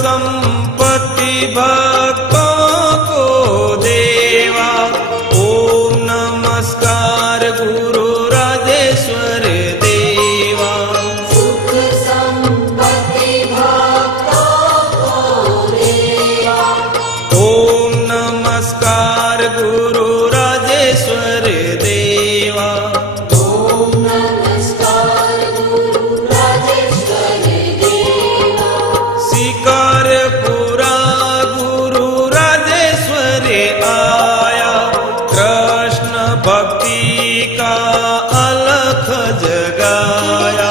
संपत्ति भक्तों को देवा। ओम नमस्कार गुरु राजेश्वर देवा। सुख संपत्ति भक्तों को देवा। ओम नमस्कार गुरु राजेश्वर देवा। ओम नमस्कार गुरु राजेश्वर देवा। शिकारपुरा गुरु राजेश्वर आया। कृष्ण भक्ति का अलख जगाया।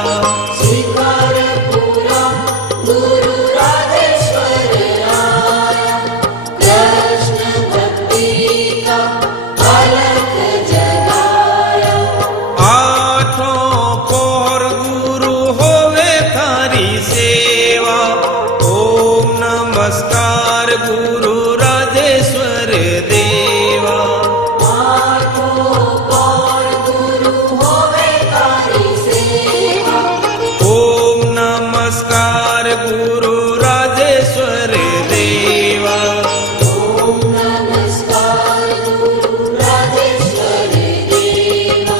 शिकारपुरा गुरु राजेश्वर आया। कृष्ण भक्ति का अलख जगाया। आठों पहर गुरु होवे थारी सेवा। ओम नमस्कार गुरु राजेश्वर देवा। आठों पहर गुरु होवे तारी सेवा। ओम नमस्कार गुरु राजेश्वर देवा। ओम नमस्कार गुरु राजेश्वर देवा।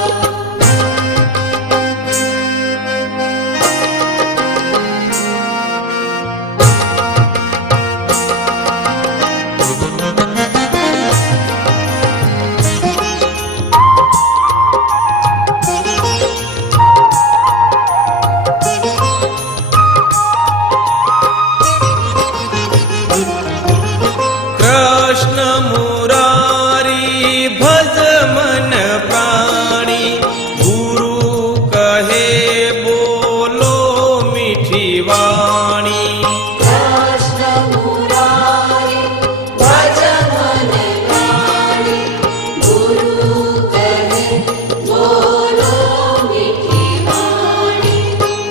कृष्ण मुरारी भज मन प्राणी। गुरु कहे बोलो मीठी वाणी। कृष्ण मुरारी भज मन प्राणी। गुरु कहे बोलो मीठी वाणी।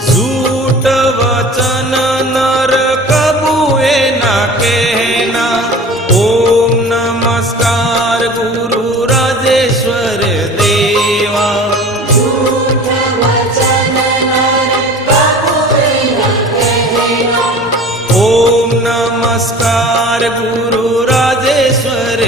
झूठ वचन नर कबूए ना कहना। ओम नमस्कार गुरु राजेश्वर देवा। झूठ वचन नर कबूए न कहना। ओम नमस्कार गुरु राजेश्वर